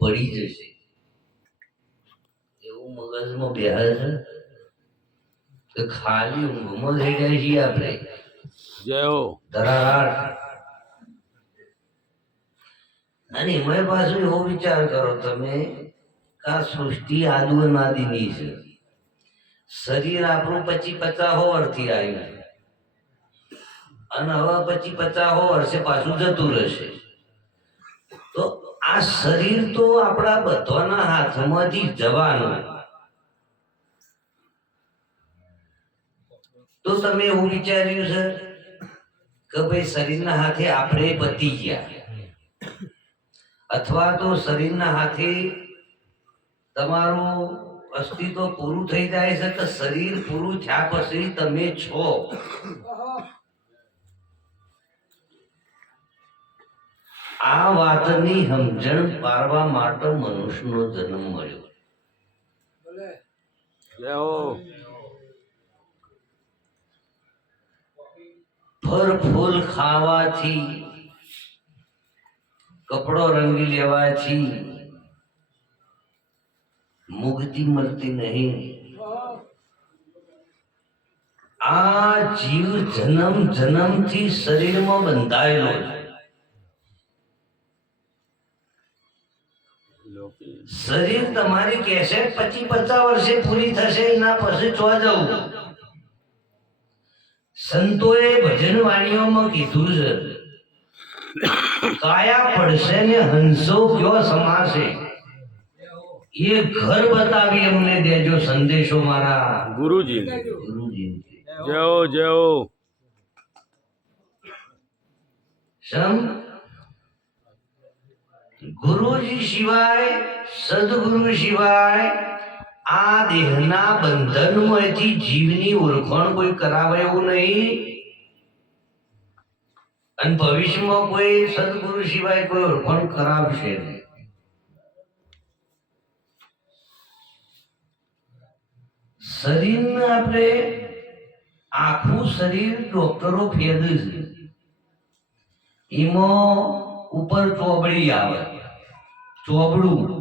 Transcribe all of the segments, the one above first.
પડી જશે એવું મગજમાં બેહાર છે કે ખાલી ઊંઘમાં થઈ જાય છીએ આપણે. જય હો. ધરારાટ. અને એમાં પાછું એવો વિચાર કરો તમે કે આ સૃષ્ટિ આદુ અનાદિની છે. શરીર આપણું 25-50 વર્ષથી આવ્યું અને હવે 25-50 વર્ષે પાછું જતું રહેશે. તો આ શરીર તો આપણા બધાના હાથમાંથી જવાનું. તો તમે એવું વિચાર્યું છે કે ભાઈ શરીરના હાથે આપણે પતી ગયા, અથવા તો શરીરના હાથે તમારું અસ્તિત્વ પૂરું થઈ જાય છે તો શરીર પૂરું થયા પછી તમે છો. આ વાતની સમજણ પાડવા માટે મનુષ્યનો જન્મ મળ્યો. જય હો. ફળ ફૂલ ખાવાથી, કપડો રંગી લેવાથી મુક્તિ મળતી નહીં. આ જીવ જન્મ જન્મથી શરીરમાં બંધાયેલો છે. શરીર તમારી કેસેટ 25-50 વર્ષે પૂરી થશે એના પછી ચો જવું. સંતોએ ભજન વાણીઓમાં કીધું છે કાયા પડશે ને હંસો કયો સમાશે. એ ઘર બતાવી અમને દેજો સંદેશો મારા ગુરુજી. ગુરુજી. જય હો. જય હો. સમ ગુરુજી સિવાય, સદગુરુ સિવાય આ દેહના બંધનમાંથી જીવની ઓળખાણ કોઈ કરાવે એવું નહીં. અને ભવિષ્યમાં કોઈ સદગુરુ સિવાય કોઈ ઓળખાણ કરાવશે નહીં. શરીરને આપણે આખું શરીર ડોક્ટરો ફેદે છે. એમાં ઉપર ચોબડી આવે, ચોબડું,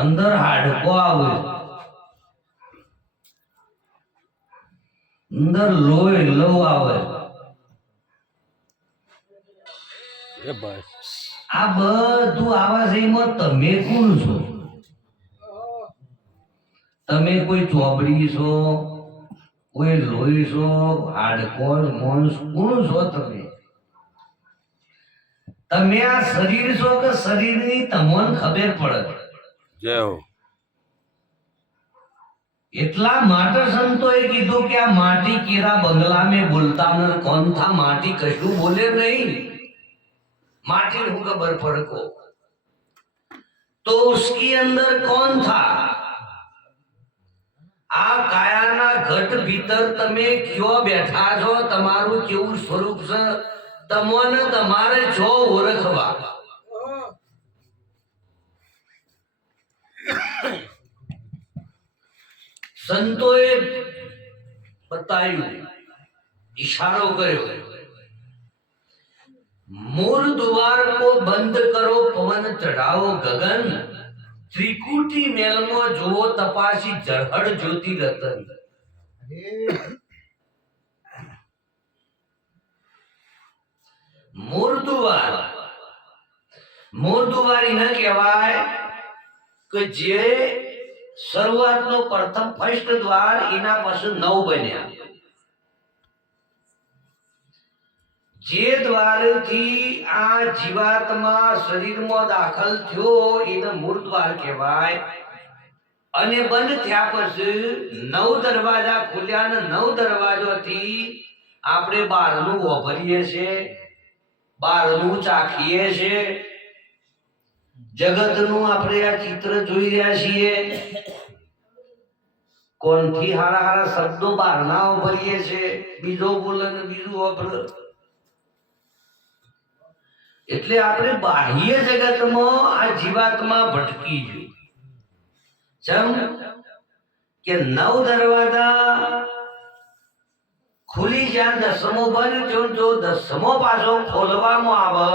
અંદર હાડકો આવે, અંદર લોહી લવ આવે. એ ભાઈ આ બધું આવે છે. એમાં તમે કોણ છો? તમે કોઈ ચોબડી છો, કોઈ લોહી છો, હાડકો, મોંસ, કોણ છો તમે? તમે આ શરીર છો કે શરીરની તમને ખબર પડે. જય હો. એટલા માટે સંતોએ કીધું કે આ માટી કેરા બંગલા में बोलता न कौन था. માટી કશું બોલે નહીં. माटी को खबर पड़ को तो उसके अंदर कौन था. આ કાયાના ઘટ ભીતર તમે ક્યો બેઠા છો, તમારું કેવું સ્વરૂપ છે, તમને તમારે જો ઓળખવા. સંતોએ બતાવ્યું, इशारो કર્યો, मूल द्वार को बंद करो, पवन चढ़ाओ गगन, त्रिकुटी मेल में जो तपासी जरहड़ ज्योति रतन. મૂળદ્વાર, મૂળદ્વાર એને કહેવાય કે જે શરૂઆતનો પ્રથમ ફર્સ્ટ દ્વાર એના પછી 9 બન્યા. જે દ્વારથી આ જીવાત્મા શરીરમાં દાખલ થયો એને મૂળદ્વાર કહેવાય. અને બંધ થયા પછી 9 દરવાજા ખુલ્યા ને 9 દરવાજાથી આપણે બહારનું વાપરીએ છીએ, બહારનું ચાખીએ છીએ, જગતનું આપણે આ ચિત્ર જોઈ રહ્યા છીએ. કોણથી હારા હારા શબ્દો બહારના વાપરીએ છીએ, બીજો બોલે ને બીજું વાપરે. એટલે આપણે બાહ્ય જગતમાં આ જીવાત્મા ભટકી ગઈ. જેમ કે 9 દરવાજા ખુલી જ્યાં 10મો બંધ થયો, જો 10મો પાછો ખોલવામાં આવે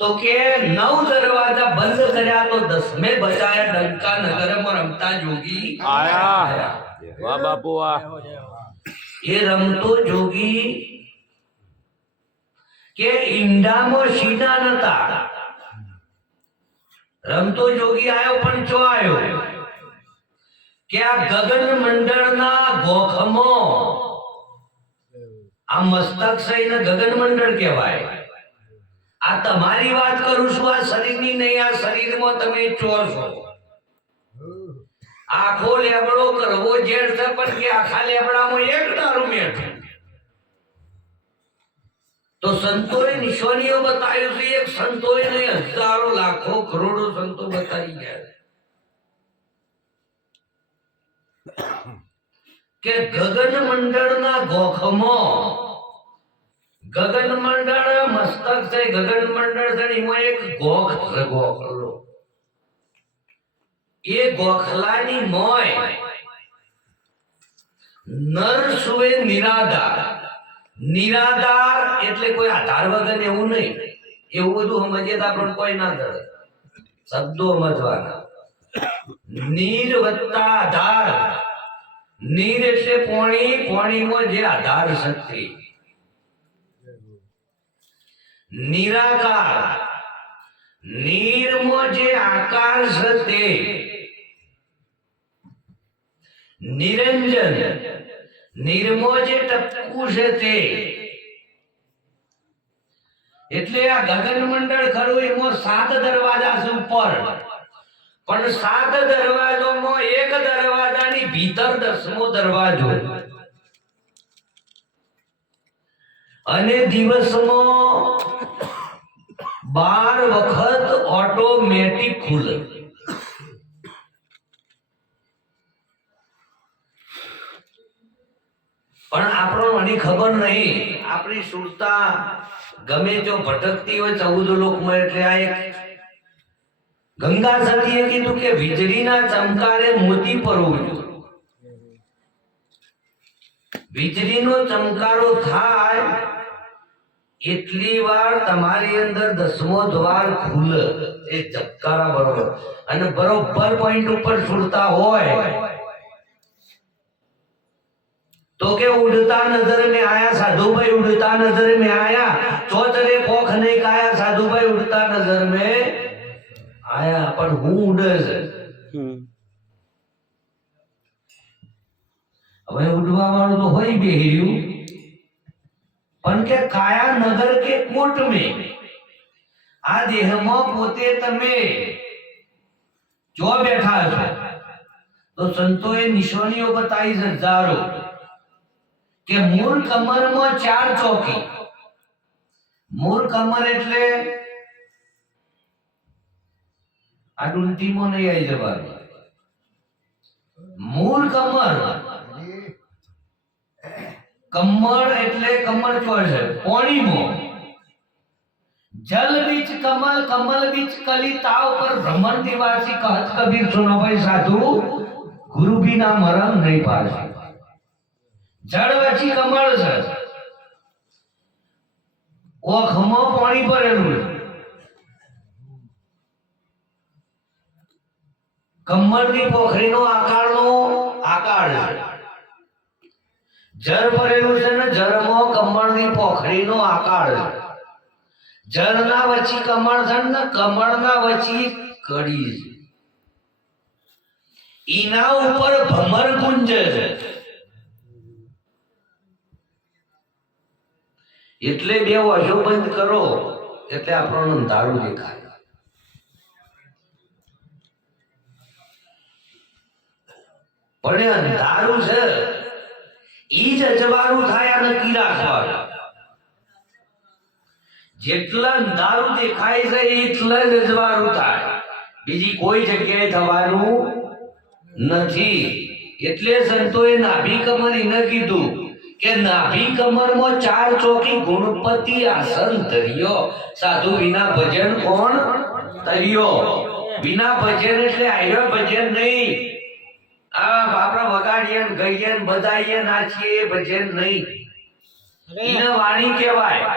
તો કે 9 દરવાજા બંધ કર્યા તો 10મે બચાયા ડંકા નગરમાં રમતા જોગી આયા વાહ બાપુ વાહ એ રમતો જોગી કે ઈંડામાં સીના નતા રમતો જોગી આવ્યો પણ ચો આવ્યો કે આ ગગન મંડળના ગોખમાં આ મસ્તક સહીને ગગન મંડળ કહેવાય આ તમારી વાત કરું છું આ શરીરની નહીં આ શરીરમાં તમે ચોર છો આખો લેબડો કરવો જેડ છે પણ કે આખા લેબડામાં એક દારૂ મેઠું તો સંતોએ નિશાનીઓ બતાવ્યું છે એક સંતોએ નહીં હજારો લાખો કરોડો સંતો બતાવી ગયા કે ગગન મંડળના ગોખમાં ગગન મંડળ મસ્તક છે ગગન મંડળ છે એમાં એક ગોખ છે ગોખલો એ ગોખલાની મોય નર સુવે નિરાધાર નિરાધાર એટલે કોઈ આધાર વગર એવું નહીં એવું બધું સમજીએ તો આપણને કોઈ ના ધરે શબ્દો સમજવાના નીર વત્તા આધાર નીર એટલે પોણી પોણીમાં જે આધાર શક્તિ નિરાકાર નીરમાં જે આકાર છે તે નિરંજન નિર્મો જે ટપકું છે તે એટલે આ ગગન મંડળ ખરું એમાં 7 દરવાજા છે ઉપર પણ 7 દરવાજોમાં એક દરવાજાની ભીતર 10મો દરવાજો અને દિવસમાં 12 વખત ઓટોમેટિક ખુલે પણ આપણો મને ખબર નહીં આપણી સુરતા ગમે જો ભટકતી હોય 14 લોકમાં એટલે આ એક ગંગા સતીએ કીધું કે વીજળીના ચમકારે મોતી પરવું વીજળીનો ચમકારો થાય એટલી વાર તમારી અંદર 10મો દ્વાર ખુલે એ ચમકારા બરોબર અને બરોબર પોઈન્ટ ઉપર સુરતા હોય तो के उड़ता नजर में आया साधु भाई उड़ता नजर में आया चौतरे पोख नहीं खाया साधु भाई उड़ता नजर में आया पर હું ઉડે છે હવે ઉડવા વાળું તો હોય બેહર્યું પણ કે કાયા નગર કે કોટ में આ દેહમાં પોતે તમે જો બેઠા છો તો સંતોએ નિશાનીઓ બતાવી છે હજારો કે મૂળ કમરમાં 4 ચોકી મૂળ કમર એટલે આ ડુંટીમાં નહીં આવી જવાનું મૂળ કમર કમર એટલે કમર ચોર છે પોણીમાં જલ બીચ કમલ કમલ બીચ કલી તાવ પર ભ્રમણ નિવાસી કહત કબીર સુનો ભાઈ સાધુ ગુરુ બિના મરમ નહીં પાશે જળ વચ્ચે કમળ છે ઓખમાં પાણી ભરેલું કમળની પોખરીનો આકારનો આકાર છે જળ ભરેલું છે ને જળમાં કમળની પોખરીનો આકાર છે જળના વચ્ચે કમળ છે ને કમળના વચ્ચે કડી છે ઈના ઉપર ભમર ગુંજ છે એટલે બે વાજો બંધ કરો એટલે આપણને અંધારું દેખાય પણ અંધારું છે ઈ જ અજવાળું થાય અને નક્કી રાખવા જેટલા અંધારું દેખાય છે એટલા જ અજવાળું થાય બીજી કોઈ જગ્યાએ થવાનું નથી એટલે સંતોએ નાભી કમર એને કીધું કે નાભી કમરમાં 4 ચોકી ગુણપતિ આસન ધર્યો સાધુ વિના ભજન કોણ ધર્યો વિના ભજન એટલે આયરો ભજન નહીં આ આપણા વગાડીએ ને ગઈએ ને બધાઈએ નાચીએ ભજન નહીં એને વાણી કહેવાય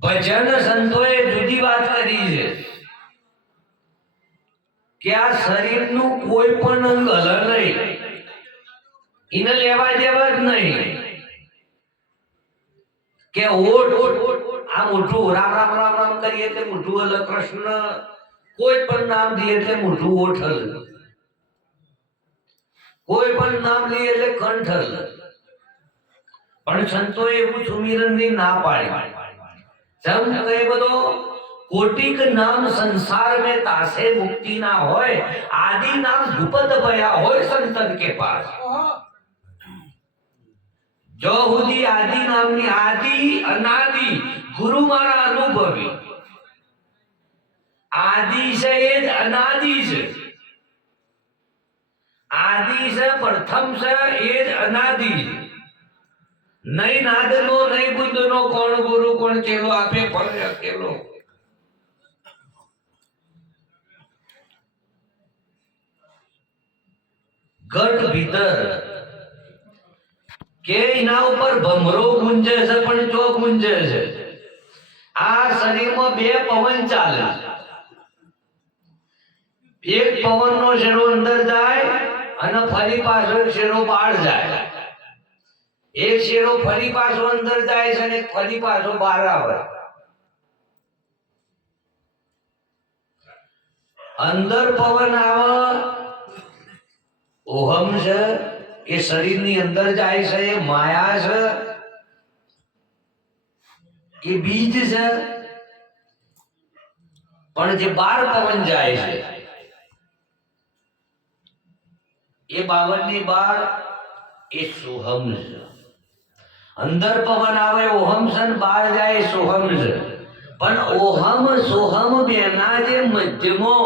ભજન સંતોએ જુદી વાત કરી છે કે આ શરીરનું કોઈ પણ અંગ હલન નહીં, એને લેવા દેવા જ નહીં. કે ઓટ આ મોઢું રામ રામ રામ રામ કરીએ એટલે મોઢું હલે, કૃષ્ણ કોઈ પણ નામ દે એટલે મોઢું ઓઠ હલે, કોઈ પણ નામ લઈએ એટલે કંઠ હલે. પણ સંતોએ એવું સુમિરનની ના પાડી. જેમ કહે બધો કોટિક નામ સંસાર में तासे मुक्ति ना होय, आदि नाम धुपद भया होय संतन के पास. जो हुदी आदि नामनी आदि अनादि गुरु मारा अनुभवी, आदि से ये अनादि से, आदि से प्रथम से ये अनादि. नहीं नाद नो नहीं बुद्ध नो कोण गुरु कोण चेलो आपे फल अकेलो. ગઢ ભીતર કે એના ઉપર ભમરો ગુંજે છે, પણ જો ગુંજે છે આ શરીરમાં બે પવન ચાલે. એક પવનનો શેરો અંદર જાય અને ફરી પાછો એક શેરો બહાર જાય. એક શેરો ફરી પાછો અંદર જાય છે અને ફરી પાછો બહાર આવે. અંદર પવન આવે ઓહમ છે, એ શરીરની અંદર જાય છે, એ માયા છે, એ બીજ છે. પણ જે બાર પવન જાય છે એ 52 ની બાર એ સોહમ છે. અંદર પવન આવે ઓહમ છે, બહાર જાય સોહમ છે. પણ ઓહમ સોહમ બેના જે મધ્યમો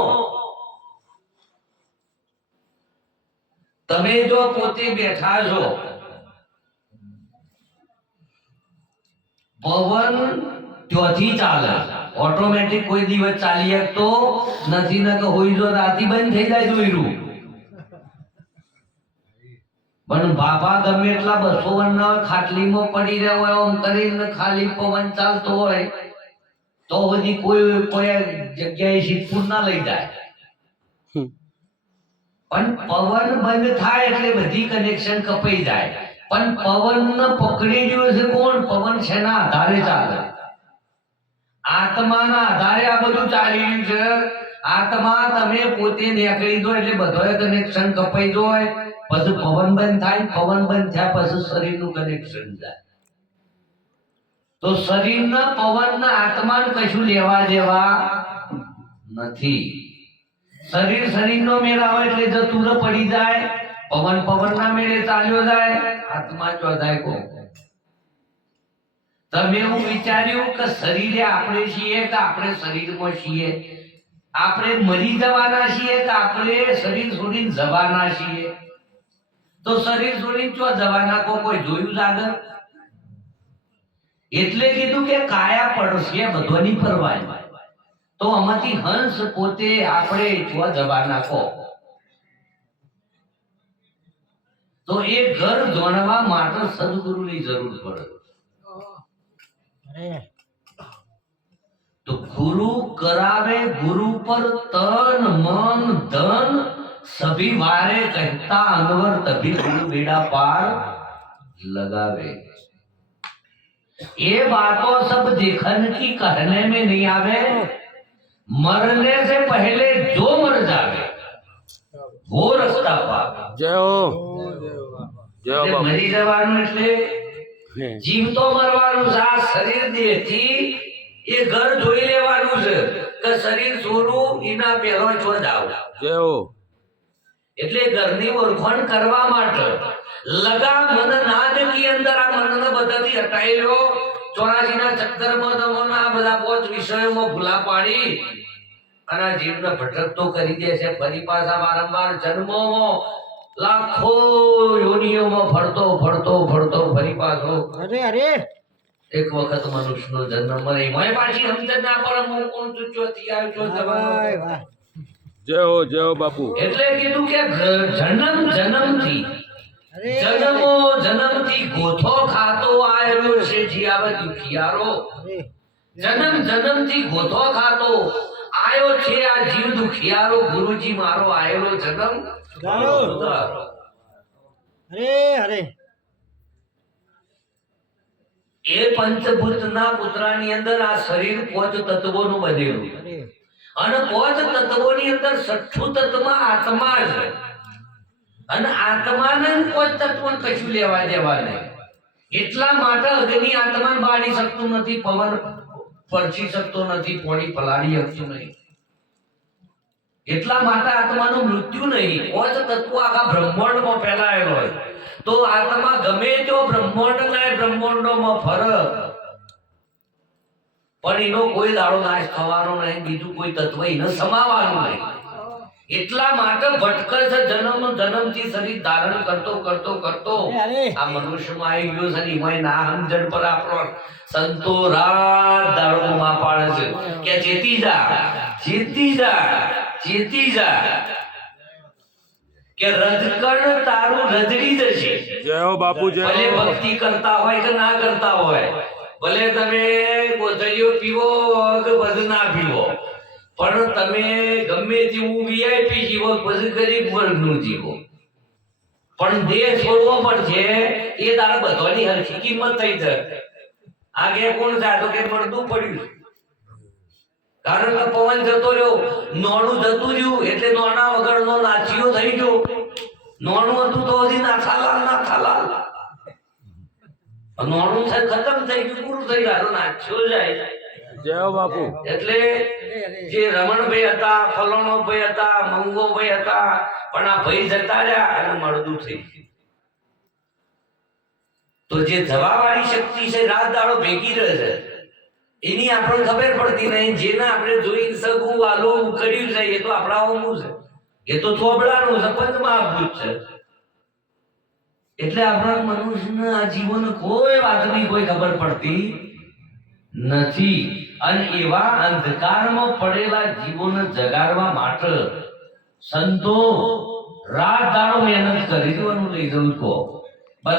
તમે જો પોતે બેઠા છો, પવન ત્યોથી ચાલે ઓટોમેટિક, કોઈ દિવસ ચાલી શકતો નથી. ને કે હોય જો રાતી બંધ થઈ જાય દોયરું. પણ બાપા ગમે એટલા 200 ના ખાટલીમાં પડી રહ્યા હોય, આમ કરીને ખાલી પવન ચાલતો હોય તો હજી કોઈ જગ્યાએ સિદ્ધપુર ના લઈ જાય. પણ પવન બંધ થાય એટલે બધી કનેક્શન કપાઈ જાય. પણ પવન પકડી ગયો છે કોણ? પવન શેના આધારે ચાલે? આત્માના આધારે આ બધું ચાલી રહ્યું છે. આત્મા તમે પોતે નીકળી દો એટલે બધોય કનેક્શન કપાઈ જાય. પછી પવન બંધ થાય, પવન બંધ થયા પછી શરીરનું કનેક્શન જાય. તો શરીરના પવનના આત્માને કશું લેવા દેવા નથી. શરીર શરીરનો મેળ આવે એટલે જતું પડી જાય, પવન પવનના મેળે ચાલ્યો જાય, આત્મા ચોધાય કો. તમે એવું વિચાર્યું કે શરીરે આપણે છીએ કે આપણે શરીરમાં છીએ? આપણે મરી જવાના છીએ કે આપણે શરીર છોડીને જવાના છીએ? તો શરીર છોડીને ચો જવાના કો કોઈ જોયું જ આગળ? એટલે કીધું કે કાયા પડશે બધોની પરવાય. તો આમાંથી હંસ પોતે આપણે ચો જવાના કો. તો એ ઘર જોણવા માટે સદગુરુની જરૂર પડે. તો ગુરુ કરાવે, ગુરુ પર તન મન ધન સભી વારે कहता अनवर तभी गुरु बेड़ा पार लगावे. ये बातों सब देखन की कहने में नहीं आवे, मरने से पहले जो मर जावे वो रास्ता पावे. जय हो जय हो बाबा. મરી જવાનું એટલે જીવતો મરવાનું છે. આ શરીર દેહથી એ ઘર જોઈ લેવાનું છે કે શરીર છોડું એના પહેલો છો જાવ. जय हो. એટલે ઘરની ઓળખાણ કરવા માટે લગા મન નાદ ની અંદર આ મનને બધાથી હટાઈ લો. 84 ના ચક્કરમાં તમને આ બધા 5 વિષયોમાં ભૂલા પાડી અને આ જીવને ભટકતો કરી દે છે. ફરી પાછા વારંવાર જન્મોમાં લાખો યોનિઓમાં ફરતો ફરતો ફરતો ફરી પાછો એક વખત મનુષ્યનો જન્મ મળે. એમાંય પાછી સમજ ના પડે હું કોણ છું, ચોથી આવ્યો છો જવાનો. जय हो बापू. એટલે કીધું કે જન્મ જન્મથી જન્મથી ગોથો ખાતો આવ્યો છે જીયાવ દુખિયારો. જન્મ જન્મથી ગોથો ખાતો આયો છે આ જીવ દુખિયારો ગુરુજી મારો આયેલો જન્મ સુધારો. હરે હરે એ પંચભૂતના પુત્રાની અંદર આ શરીર પાંચ તત્વોનું બનેલું હરે અને પાંચ તત્વોની અંદર છઠ્ઠું તત્વમાં આત્મા છે અને આત્માને પાંચ તત્વોને કશું લેવા દેવા નહીં. એટલા માટે અગ્નિ આત્માને બાળી શકતું નથી, પવન પરચી શકતો નથી, પાણી પલાળી શકતું નહીં. એટલા માટે આત્માનું મૃત્યુ નહીં. પાંચ તત્વો આખા બ્રહ્માંડમાં ફેલાયેલો હોય તો આત્મા ગમે તો બ્રહ્માંડોમાં ફરક પણ એનો કોઈ દાડો નાશ થવાનો નહીં, બીજું કોઈ તત્વ એને સમાવાનું નહીં. એટલા માટે ભટકે છે જન્મ જન્મથી શરીર ધારણ કરતો કરતો કરતો આ મનુષ્યમાં આવી ગયો છે. એમાંય ના સમજણ પર આપણો સંતો રાત દાડો માં પાડે છે કે ચેતી જા ચેતી જા ચેતી જા કે રજકણ તારું રજડી જશે. જય હો બાપુ, જય ભલે હો. ભક્તિ કરતા હોય કે ના કરતા હોય, ભલે તમે કોથળીઓ પીવો કે બધું ના પીવો, પણ તમે ગમે તેવું વીઆઈપી જીવો પછી ગરીબ વર્ગનું જીવો, પણ દેહ છોડવો પડશે. એ તારા બધાની હરખી કિંમત થઈ જાય. આગે કોણ જાય તો કે મળતું પડ્યું, કારણ કે પવન જતો રહ્યો, નોણું જતું રહ્યું એટલે નોણા વગરનો નાચીઓ થઈ ગયો. નોણું હતું તો હજી નાથાલાલ નાથાલાલ, નોણું થઈ ખતમ થઈ ગયું, પૂરું થઈ ગયું, નાચ્યો જાય. જય હો બાપુ. એટલે જે રમણભાઈ હતા, ફલોણોભાઈ હતા, મંગોભાઈ હતા, પણ આ ભાઈ જતા રહ્યા અને મળદું થઈ ગયું. તો જે જવાવાળી શક્તિ છે રાત દાડો ભેગી રહે છે, એની આપણને ખબર પડતી નહીં. જેને આપણે જોઈ સગું વાલું કર્યું છે એ તો આપણા ઓમું છે, એ તો થોબડાનું છે, પંચમહાભૂત છે. એટલે આપણા મનુષ્યને આ જીવન કોઈ વાતની કોઈ ખબર પડતી નથી. અને એવા અંધકારમાં પડેલા જીવોને જગાડવા માટે સંતો રાત દાડો મહેનત કરી દેવાનું લઈ જવું કહો.